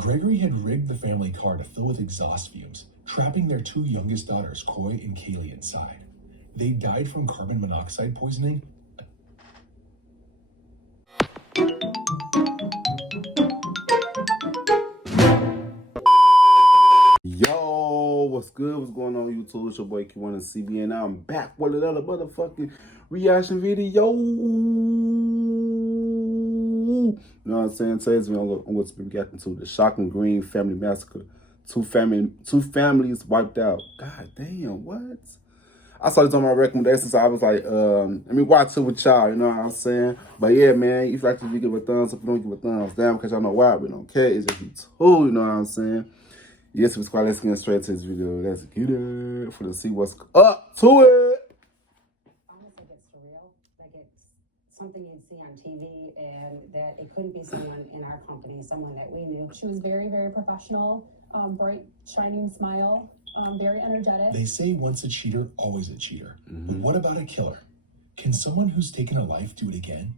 Gregory had rigged the family car to fill with exhaust fumes, trapping their two youngest daughters, Coy and Kaylee, inside. They died from carbon monoxide poisoning. Yo, what's good? What's going on, YouTube? It's your boy Kewonis CB, and I'm back with another motherfucking reaction video. You know what I'm saying? Today's video, I'm going to be reacting to the shocking Green family massacre. Two families wiped out. God damn, what? I saw this on my recommendations, so I was like, let me watch it with y'all, you know what I'm saying? But yeah, man, if you like this video, give a thumbs up. If you don't give a thumbs down, because y'all know why we don't care. It's just YouTube, you know what I'm saying? Yes, subscribe. Let's get straight to this video. Let's get it for to see what's up to it. Honestly, it's surreal. Like it's something you'd see on TV, and that it couldn't be someone in our company, someone that we knew. She was very, very professional, bright, shining smile, very energetic. They say once a cheater, always a cheater. But what about a killer? Can someone who's taken a life do it again?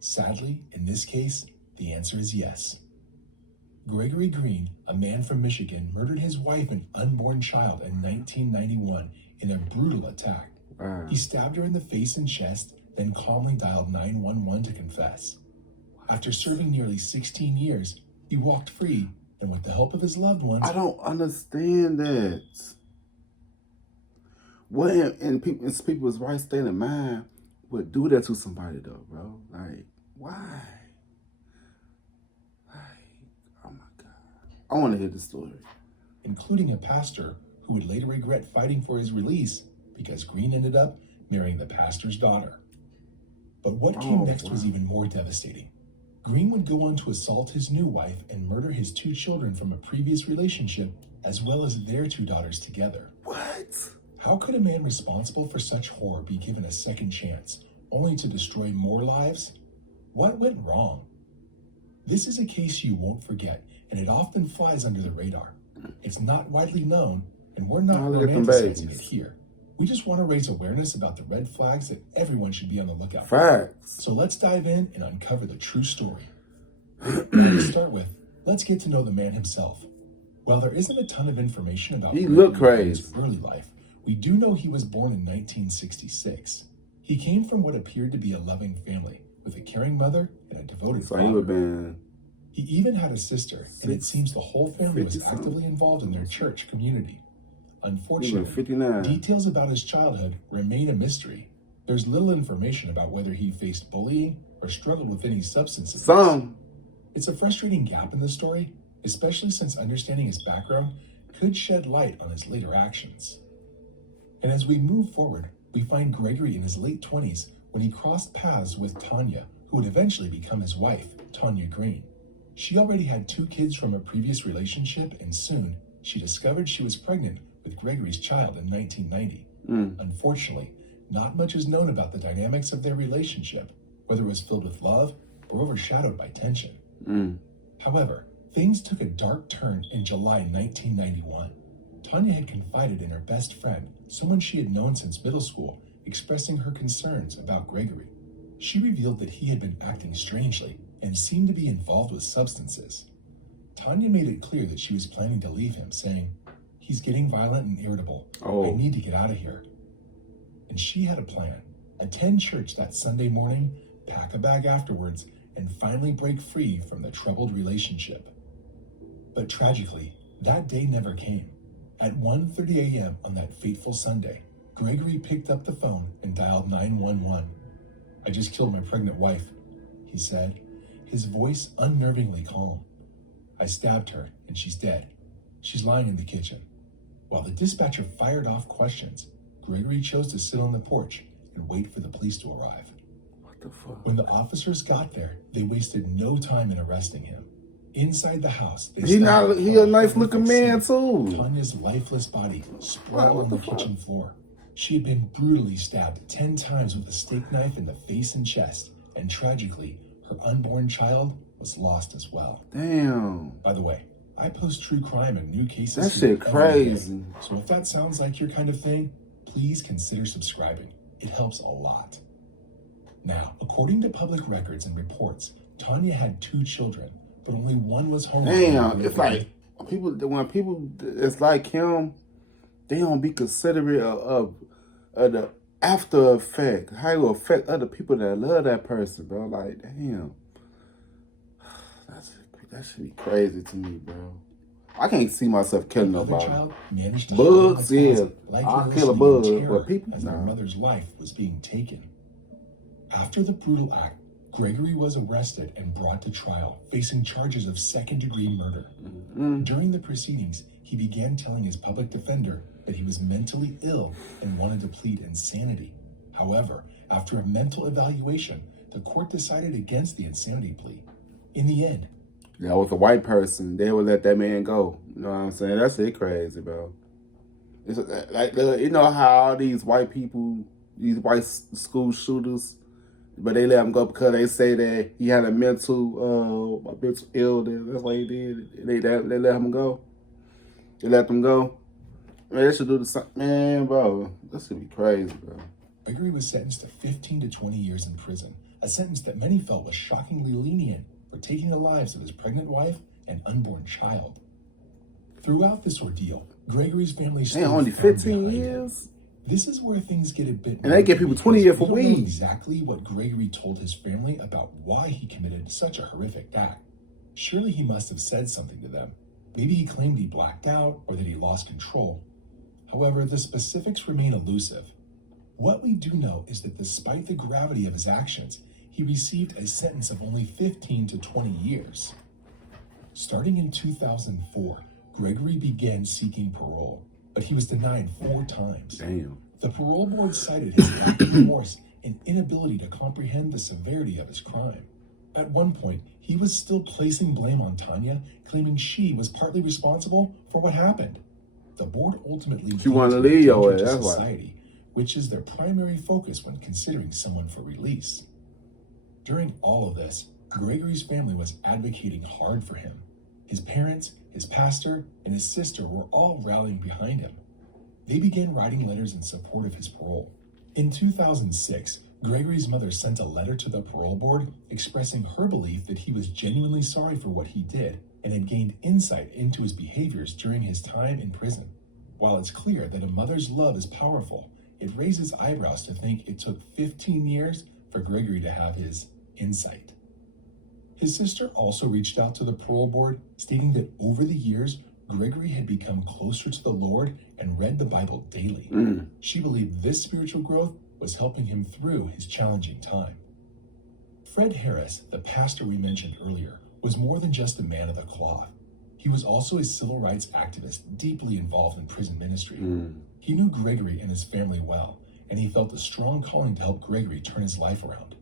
Sadly, in this case, the answer is yes. Gregory Green, a man from Michigan, murdered his wife and unborn child in 1991 in a brutal attack. Wow. He stabbed her in the face and chest, then calmly dialed 911 to confess. After serving nearly 16 years, he walked free, and with the help of his loved ones... I don't understand that. What in people's right state of mind would do that to somebody, though, bro? Like, why? I want to hear the story. Including a pastor who would later regret fighting for his release because Green ended up marrying the pastor's daughter. But what came next was even more devastating. Green would go on to assault his new wife and murder his two children from a previous relationship, as well as their two daughters together. What? How could a man responsible for such horror be given a second chance, only to destroy more lives? What went wrong? This is a case you won't forget, and it often flies under the radar. It's not widely known, and we're not romanticizing it here. We just want to raise awareness about the red flags that everyone should be on the lookout for. Facts. So let's dive in and uncover the true story. Now, to start with, let's get to know the man himself. While there isn't a ton of information about his early life, we do know he was born in 1966. He came from what appeared to be a loving family, with a caring mother and a devoted father. He even had a sister, and it seems the whole family was actively involved in their church community. Unfortunately, details about his childhood remain a mystery. There's little information about whether he faced bullying or struggled with any substance abuse. It's a frustrating gap in the story, especially since understanding his background could shed light on his later actions. And as we move forward, we find Gregory in his late 20s when he crossed paths with Tanya, who would eventually become his wife, Tanya Green. She already had 2 kids from a previous relationship, and soon she discovered she was pregnant with Gregory's child in 1990. Unfortunately, not much is known about the dynamics of their relationship, whether it was filled with love or overshadowed by tension. However, things took a dark turn in July 1991. Tanya had confided in her best friend, someone she had known since middle school, expressing her concerns about Gregory. She revealed that he had been acting strangely and seemed to be involved with substances. Tanya made it clear that she was planning to leave him, saying, "He's getting violent and irritable. I need to get out of here." And she had a plan: attend church that Sunday morning, pack a bag afterwards, and finally break free from the troubled relationship. But tragically, that day never came. At 1:30 a.m. on that fateful Sunday, Gregory picked up the phone and dialed 911. "I just killed my pregnant wife," he said, his voice unnervingly calm. "I stabbed her and she's dead. She's lying in the kitchen." While the dispatcher fired off questions, Gregory chose to sit on the porch and wait for the police to arrive. What the fuck? When the officers got there, they wasted no time in arresting him. Inside the house, he a nice looking man too. Tanya's lifeless body sprawled on the kitchen floor. She had been brutally stabbed 10 times with a steak knife in the face and chest, and tragically, her unborn child was lost as well. Damn. By the way, I post true crime and new cases. That shit crazy. So if that sounds like your kind of thing, please consider subscribing. It helps a lot. Now, according to public records and reports, Tanya had 2 children, but only one was home. Damn, it's like when people, it's like him, they don't be considerate of the after effect, how it will affect other people that love that person, bro. Like, damn, that should be crazy to me, bro. I can't see myself killing nobody. Child managed to bugs, yeah, like I'll kill a bug, but people, as their mother's life was being taken. After the brutal act, Gregory was arrested and brought to trial, facing charges of second-degree murder. During the proceedings, he began telling his public defender that he was mentally ill and wanted to plead insanity. However, after a mental evaluation, the court decided against the insanity plea. In the end, that was a white person. They would let that man go. You know what I'm saying? That's it crazy, bro. It's like, you know how all these white people, these white school shooters, but they let him go because they say that he had a mental illness. That's why he did. They let him go. They let them go. Man, they should do the same. Man, bro, this should be crazy, bro. Gregory was sentenced to 15 to 20 years in prison, a sentence that many felt was shockingly lenient for taking the lives of his pregnant wife and unborn child. Throughout this ordeal, Gregory's family stayed only 15 years? This is where things get a bit... And they give people 20 years for weed. We don't know weed. exactly what Gregory told his family about why he committed such a horrific act. Surely he must have said something to them. Maybe he claimed he blacked out or that he lost control. However, the specifics remain elusive. What we do know is that despite the gravity of his actions, he received a sentence of only 15 to 20 years. Starting in 2004, Gregory began seeking parole, but he was denied 4 times. Damn. The parole board cited his lack of remorse and inability to comprehend the severity of his crime. At one point, he was still placing blame on Tanya, claiming she was partly responsible for what happened. The board ultimately She wanted to leave your ass, to that's why. society, which is their primary focus when considering someone for release. During all of this, Gregory's family was advocating hard for him. His parents, his pastor, and his sister were all rallying behind him. They began writing letters in support of his parole. In 2006, Gregory's mother sent a letter to the parole board expressing her belief that he was genuinely sorry for what he did and had gained insight into his behaviors during his time in prison. While it's clear that a mother's love is powerful, it raises eyebrows to think it took 15 years for Gregory to have his insight. His sister also reached out to the parole board, stating that over the years, Gregory had become closer to the Lord and read the Bible daily. She believed this spiritual growth was helping him through his challenging time. Fred Harris, the pastor we mentioned earlier, was more than just a man of the cloth. He was also a civil rights activist deeply involved in prison ministry. He knew Gregory and his family well, and he felt a strong calling to help Gregory turn his life around.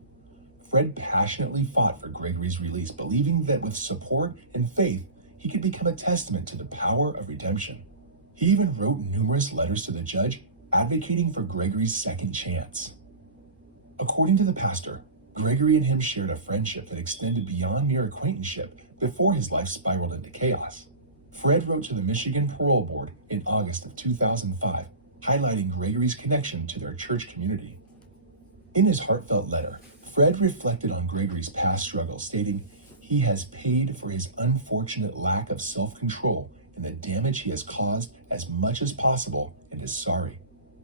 Fred passionately fought for Gregory's release, believing that with support and faith, he could become a testament to the power of redemption. He even wrote numerous letters to the judge advocating for Gregory's second chance. According to the pastor, Gregory and him shared a friendship that extended beyond mere acquaintanceship before his life spiraled into chaos. Fred wrote to the Michigan Parole Board in August of 2005, highlighting Gregory's connection to their church community. In his heartfelt letter, Fred reflected on Gregory's past struggles, stating he has paid for his unfortunate lack of self-control and the damage he has caused as much as possible and is sorry.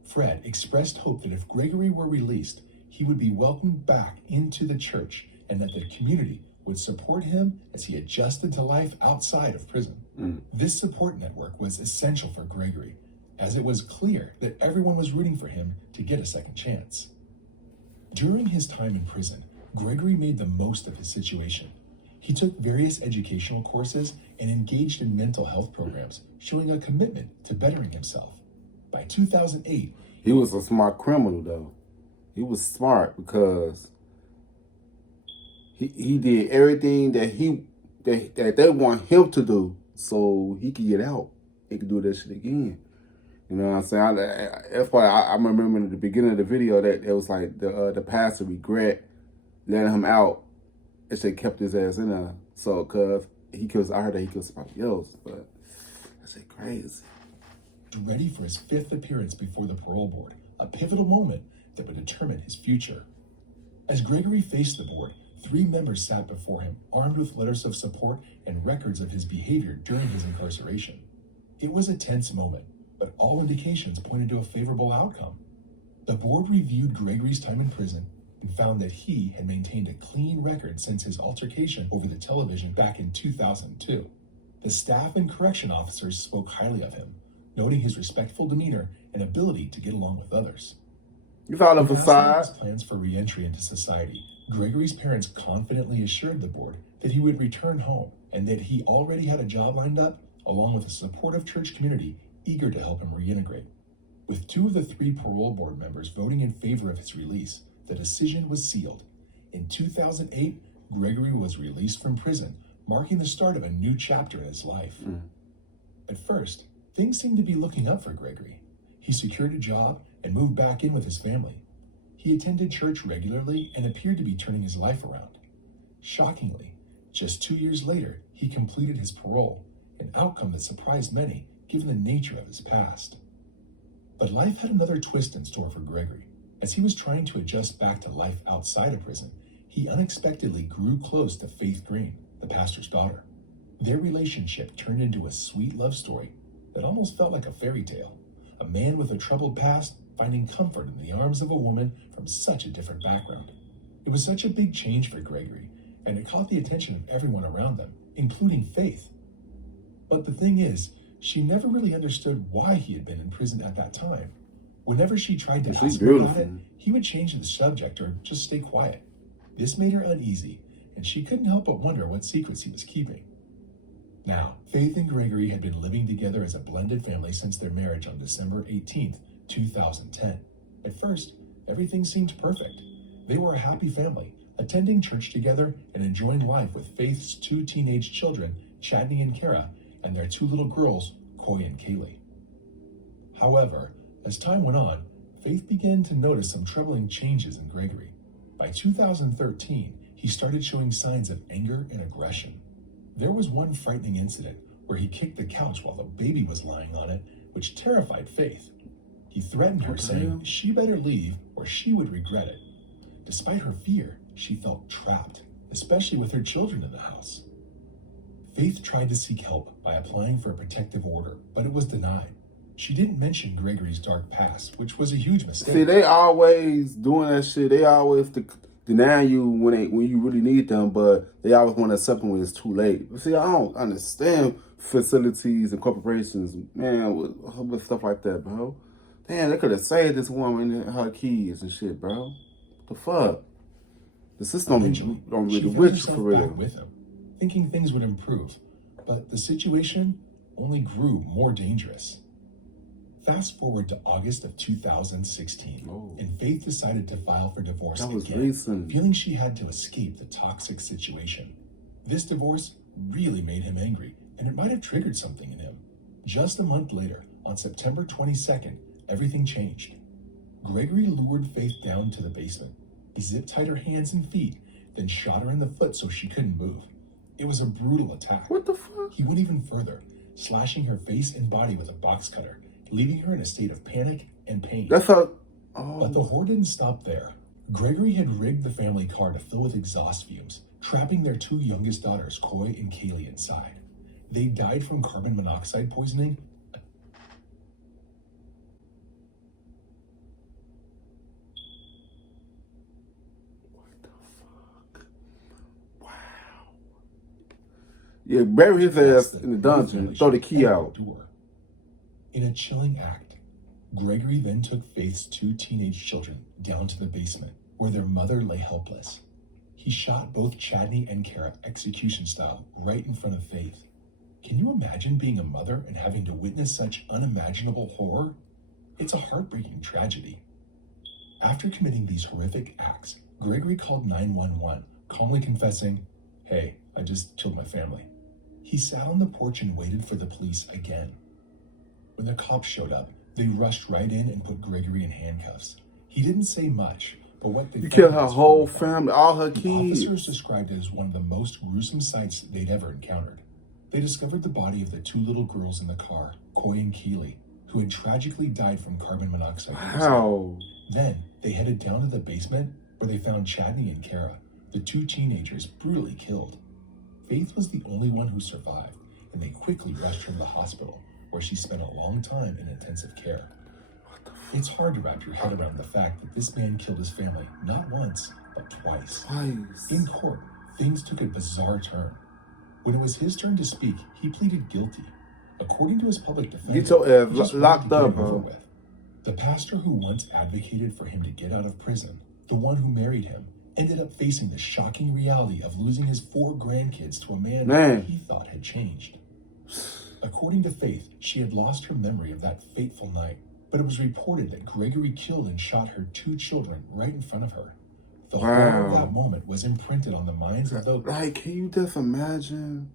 Fred expressed hope that if Gregory were released, he would be welcomed back into the church and that the community would support him as he adjusted to life outside of prison. This support network was essential for Gregory, as it was clear that everyone was rooting for him to get a second chance. During his time in prison, Gregory made the most of his situation. He took various educational courses and engaged in mental health programs, showing a commitment to bettering himself. By 2008, he was a smart criminal, though. He was smart because he did everything that they want him to do so he could get out. He could do that shit again. You know what I'm saying? That's why I remember in the beginning of the video that it was like the pastor regret letting him out and they kept his ass in there. So, cause I heard that he killed somebody else, but that's crazy. Ready for his 5th appearance before the parole board, a pivotal moment that would determine his future. As Gregory faced the board, 3 members sat before him, armed with letters of support and records of his behavior during his incarceration. It was a tense moment, but all indications pointed to a favorable outcome. The board reviewed Gregory's time in prison and found that he had maintained a clean record since his altercation over the television back in 2002. The staff and correction officers spoke highly of him, noting his respectful demeanor and ability to get along with others. You found a In facade. his plans for re-entry into society, Gregory's parents confidently assured the board that he would return home and that he already had a job lined up, along with a supportive church community eager to help him reintegrate. With 2 of the 3 parole board members voting in favor of his release, the decision was sealed. In 2008, Gregory was released from prison, marking the start of a new chapter in his life. At first, things seemed to be looking up for Gregory. He secured a job and moved back in with his family. He attended church regularly and appeared to be turning his life around. Shockingly, just 2 years later, he completed his parole, an outcome that surprised many given the nature of his past. But life had another twist in store for Gregory. As he was trying to adjust back to life outside of prison, he unexpectedly grew close to Faith Green, the pastor's daughter. Their relationship turned into a sweet love story that almost felt like a fairy tale. A man with a troubled past finding comfort in the arms of a woman from such a different background. It was such a big change for Gregory, and it caught the attention of everyone around them, including Faith. But the thing is, she never really understood why he had been in prison at that time. Whenever she tried to ask him about it, he would change the subject or just stay quiet. This made her uneasy, and she couldn't help but wonder what secrets he was keeping. Now, Faith and Gregory had been living together as a blended family since their marriage on December 18th, 2010. At first, everything seemed perfect. They were a happy family, attending church together and enjoying life with Faith's 2 teenage children, Chadney and Kara, and their 2 little girls, Coy and Kaylee. However, as time went on, Faith began to notice some troubling changes in Gregory. By 2013, he started showing signs of anger and aggression. There was one frightening incident where he kicked the couch while the baby was lying on it, which terrified Faith. He threatened her, saying she better leave or she would regret it. Despite her fear, she felt trapped, especially with her children in the house. Faith tried to seek help by applying for a protective order, but it was denied. She didn't mention Gregory's dark past, which was a huge mistake. See, they always doing that shit. They always deny you when you really need them, but they always want to accept them when it's too late. See, I don't understand facilities and corporations, man, with stuff like that, bro. Damn, they could have saved this woman and her kids and shit, bro. The fuck? The system don't really with you for real. Back with him, thinking things would improve, but the situation only grew more dangerous. Fast forward to August of 2016, and Faith decided to file for divorce again, feeling she had to escape the toxic situation. This divorce really made him angry, and it might have triggered something in him. Just a month later, on September 22nd, everything changed. Gregory lured Faith down to the basement. He zip-tied her hands and feet, then shot her in the foot so she couldn't move. It was a brutal attack. What the fuck? He went even further, slashing her face and body with a box cutter, leaving her in a state of panic and pain. But the horror didn't stop there. Gregory had rigged the family car to fill with exhaust fumes, trapping their 2 youngest daughters, Coy and Kaylee, inside. They died from carbon monoxide poisoning. What the fuck? Wow. Yeah, bury his ass in the dungeon, throw the key out. In a chilling act, Gregory then took Faith's 2 teenage children down to the basement, where their mother lay helpless. He shot both Chadney and Kara execution style right in front of Faith. Can you imagine being a mother and having to witness such unimaginable horror? It's a heartbreaking tragedy. After committing these horrific acts, Gregory called 911, calmly confessing, "Hey, I just killed my family." He sat on the porch and waited for the police again. When the cops showed up, they rushed right in and put Gregory in handcuffs. He didn't say much, but what they killed her whole family, all her kids. Officers described it as one of the most gruesome sights they'd ever encountered. They discovered the body of the 2 little girls in the car, Coy and Kaylee, who had tragically died from carbon monoxide poisoning. Wow. Then they headed down to the basement where they found Chadney and Kara, the two teenagers brutally killed. Faith was the only one who survived, and they quickly rushed her to the hospital, where she spent a long time in intensive care. It's hard to wrap your head around the fact that this man killed his family not once, but twice. In court, things took a bizarre turn. When it was his turn to speak, he pleaded guilty. According to his public defender, get your ass he just locked wanted to up, get it over bro. with. The pastor who once advocated for him to get out of prison, the one who married him, ended up facing the shocking reality of losing his 4 grandkids to a man he thought had changed. According to Faith, she had lost her memory of that fateful night, but it was reported that Gregory killed and shot her 2 children right in front of her. The horror of that moment was imprinted on the minds of those. Like, can you just imagine?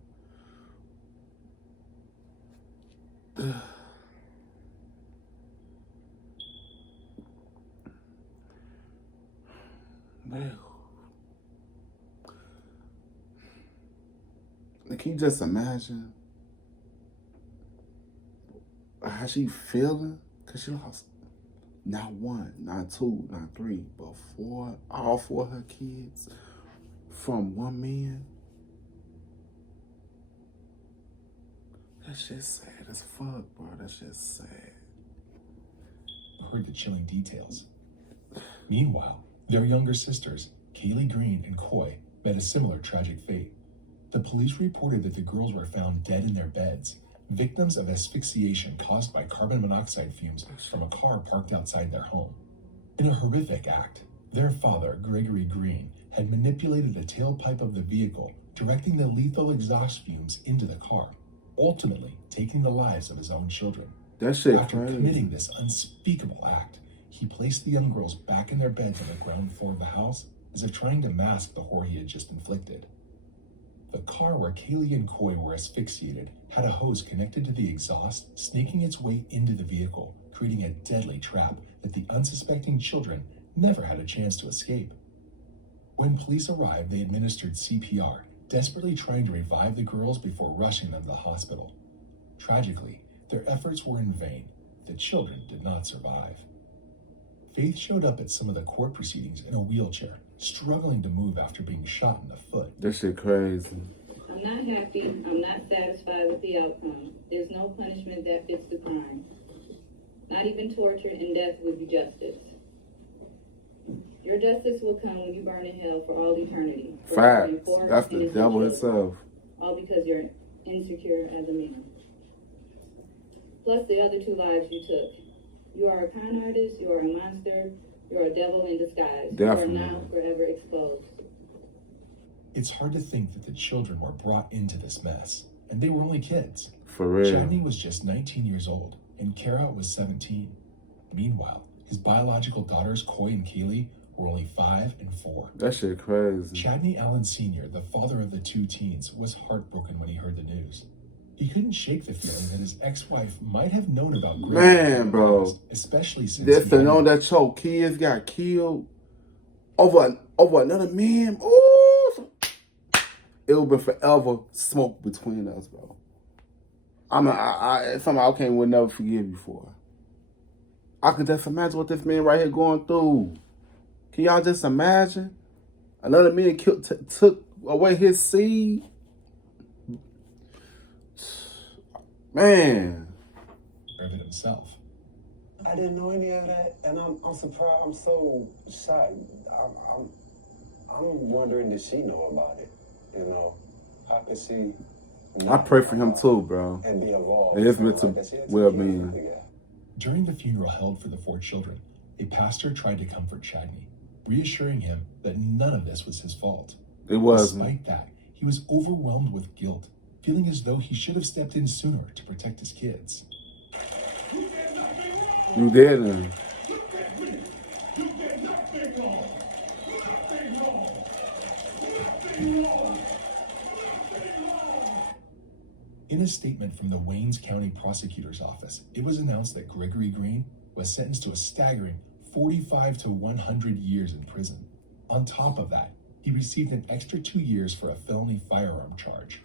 Can you just imagine how she feeling? Because she lost not 1, not 2, not 3, but 4, all 4 of her kids from one man. That shit's sad as fuck, bro. That shit's sad. Heard the chilling details. Meanwhile, their younger sisters, Kaylee Green and Coy, met a similar tragic fate. The police reported that the girls were found dead in their beds, victims of asphyxiation caused by carbon monoxide fumes from a car parked outside their home. In a horrific act, their father, Gregory Green, had manipulated the tailpipe of the vehicle, directing the lethal exhaust fumes into the car, ultimately taking the lives of his own children. That shit After crazy. committing this unspeakable act, he placed the young girls back in their beds on the ground floor of the house, as if trying to mask the horror he had just inflicted. The car where Kaylee and Coy were asphyxiated had a hose connected to the exhaust, snaking its way into the vehicle, creating a deadly trap that the unsuspecting children never had a chance to escape. When police arrived, they administered CPR, desperately trying to revive the girls before rushing them to the hospital. Tragically, their efforts were in vain. The children did not survive. Faith showed up at some of the court proceedings in a wheelchair, struggling to move after being shot in the foot. That shit crazy. I'm not happy. I'm not satisfied with the outcome. There's no punishment that fits the crime. Not even torture and death would be justice. Your justice will come when you burn in hell for all eternity. Facts. That's the devil itself. All because you're insecure as a man. Plus the other 2 lives you took. You are a con artist, you are a monster, you're a devil in disguise. Definitely. You are now forever exposed. It's hard to think that the children were brought into this mess, and they were only kids. For real. Chadney was just 19 years old, and Kara was 17. Meanwhile, his biological daughters, Coy and Kaylee, were only 5 and 4. That shit crazy. Chadney Allen Sr., the father of the 2 teens, was heartbroken when he heard the news. He couldn't shake the feeling that his ex-wife might have known about Man, bro. especially since Just to know that your kids got killed over another man. Ooh, it would be forever smoke between us, bro. It's something I would never forgive you for. I can just imagine what this man right here going through. Can y'all just imagine? Another man took away his seed. Man. Of it himself. I didn't know any of that, and I'm surprised. I'm so shocked. I'm wondering, did she know about it? You know, how could she? I pray for him too, bro. And be involved. And his mental well-being. During the funeral held for the 4 children, a pastor tried to comfort Chadney, reassuring him that none of this was his fault. It wasn't. Despite that, he was overwhelmed with guilt, feeling as though he should have stepped in sooner to protect his kids. You didn't. In a statement from the Waynes County Prosecutor's Office, it was announced that Gregory Green was sentenced to a staggering 45 to 100 years in prison. On top of that, he received an extra 2 years for a felony firearm charge.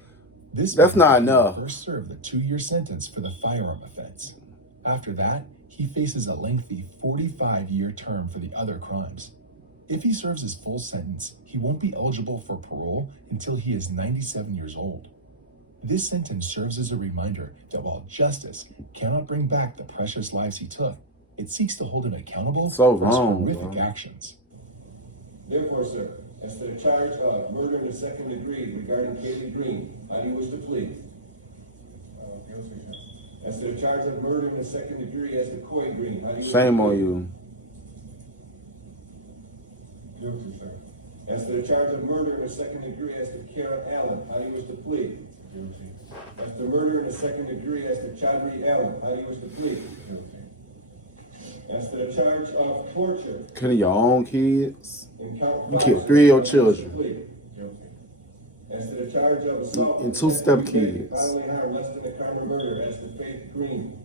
That's not enough. First served a 2-year sentence for the firearm offense. After that, he faces a lengthy 45-year term for the other crimes. If he serves his full sentence, he won't be eligible for parole until he is 97 years old. This sentence serves as a reminder that while justice cannot bring back the precious lives he took, it seeks to hold him accountable for his horrific actions. Therefore, sir, as to the charge of murder in the second degree regarding Kaylee Green, how do you wish to plead? Guilty, sir. As to the charge of murder in the second degree as to Coy Green, how do you wish to plead? Shame on you. Guilty, sir. As to the charge of murder in the second degree as to Kara Allen, how do you wish to plead? Guilty. As to murder in the second degree as to Chadri Allen, how do you wish to plead? Guilty. As to the charge of torture. Killing your own kids. You killed 3 of your children. Guilty. As to the charge of assault And 2 stepkids. bodily harm less than the crime of murder as to Faith Green,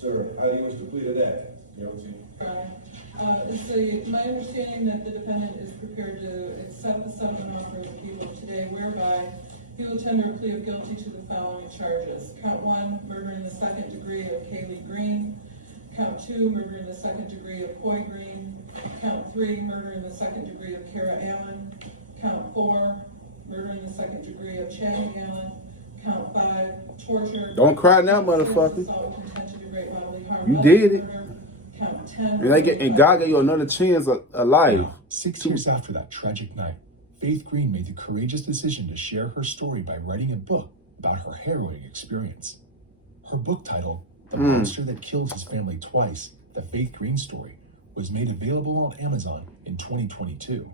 sir, how do you wish to plead to that? Guilty. It's my understanding that the defendant is prepared to accept the settlement offer of the people today, whereby he will tender a plea of guilty to the following charges. Count 1, murder in the second degree of Kaylee Green. Count 2, murder in the second degree of Coy Green. Count 3, murder in the second degree of Kara Allen. Count 4, murder in the second degree of Chadwick Allen. Count 5, torture. Don't cry now, motherfucker. Assault with intent to do great bodily harm. You did it. Murder. Count 10. And God gave you another chance of life. 6 years after that tragic night, Faith Green made the courageous decision to share her story by writing a book about her harrowing experience. Her book titled, The Monster That Killed His Family Twice, The Faith Green Story, was made available on Amazon in 2022.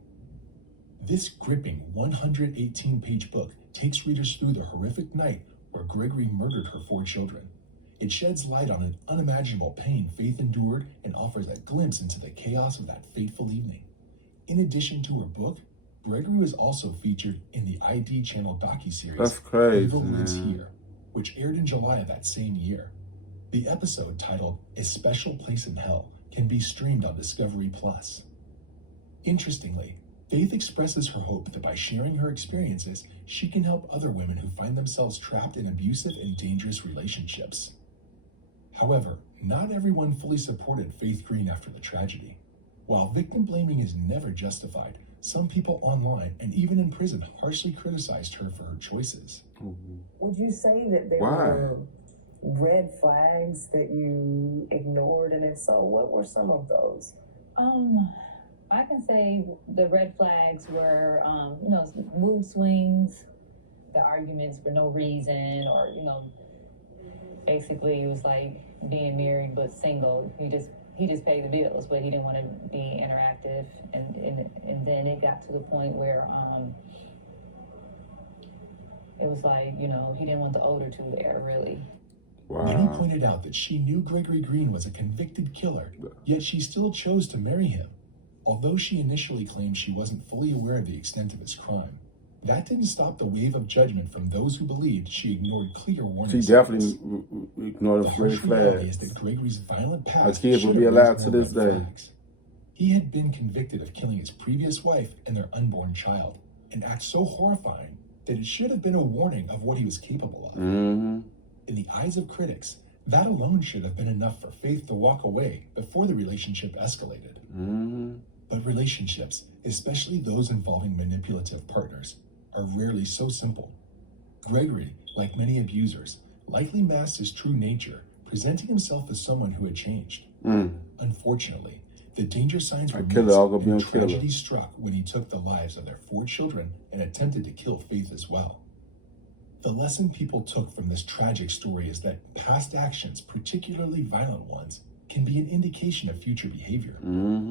This gripping 118-page book takes readers through the horrific night where Gregory murdered her 4 children. It sheds light on an unimaginable pain Faith endured and offers a glimpse into the chaos of that fateful evening. In addition to her book, Gregory was also featured in the ID channel docuseries That's crazy, Evil Lives man. Here, which aired in July of that same year. The episode, titled A Special Place in Hell, can be streamed on Discovery Plus. Interestingly, Faith expresses her hope that by sharing her experiences, she can help other women who find themselves trapped in abusive and dangerous relationships. However, not everyone fully supported Faith Green after the tragedy. While victim blaming is never justified, some people online and even in prison harshly criticized her for her choices. Would you say that there were red flags that you ignored, and if so, what were some of those? I can say the red flags were, mood swings, the arguments for no reason, or, basically it was like being married but single. He just paid the bills, but he didn't want to be interactive, and then it got to the point where it was like, he didn't want the older two there, really. Wow. Many pointed out that she knew Gregory Green was a convicted killer, yet she still chose to marry him. Although she initially claimed she wasn't fully aware of the extent of his crime, that didn't stop the wave of judgment from those who believed she ignored clear warning She definitely ignored the red flags. Is that Gregory's violent past kids will be allowed to this day. He had been convicted of killing his previous wife and their unborn child, an act so horrifying that it should have been a warning of what he was capable of. Mm-hmm. In the eyes of critics, that alone should have been enough for Faith to walk away before the relationship escalated. Mm-hmm. But relationships, especially those involving manipulative partners, are rarely so simple. Gregory, like many abusers, likely masked his true nature, presenting himself as someone who had changed. Unfortunately, the danger signs were missed, and tragedy struck when he took the lives of their 4 children and attempted to kill Faith as well. The lesson people took from this tragic story is that past actions, particularly violent ones, can be an indication of future behavior.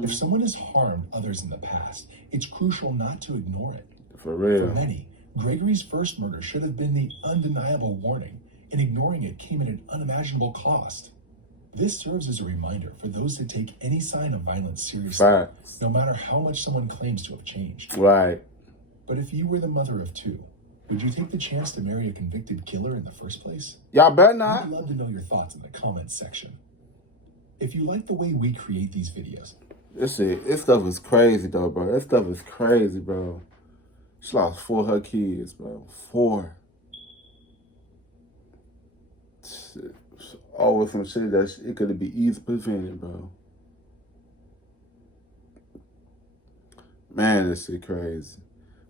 If someone has harmed others in the past, it's crucial not to ignore it. For real. For many, Gregory's first murder should have been the undeniable warning, and ignoring it came at an unimaginable cost. This serves as a reminder for those to take any sign of violence seriously, no matter how much someone claims to have changed. Right. But if you were the mother of 2, would you take the chance to marry a convicted killer in the first place? Y'all better not. I'd love to know your thoughts in the comments section. If you like the way we create these videos, This stuff is crazy though, bro. That stuff is crazy, bro. She lost 4 of her kids, bro. 4. Shit. Always some shit that it could be easily prevented, bro. Man, this shit crazy.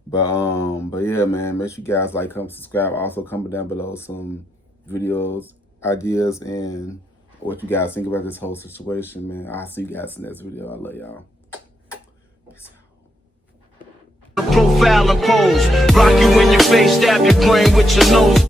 But yeah, man, make sure you guys like, comment, subscribe. Also, comment down below some videos, ideas, and what you guys think about this whole situation, man. I'll see you guys in the next video. I love y'all. Peace out. Profile and pose, rock you in your face, stab your brain with your nose.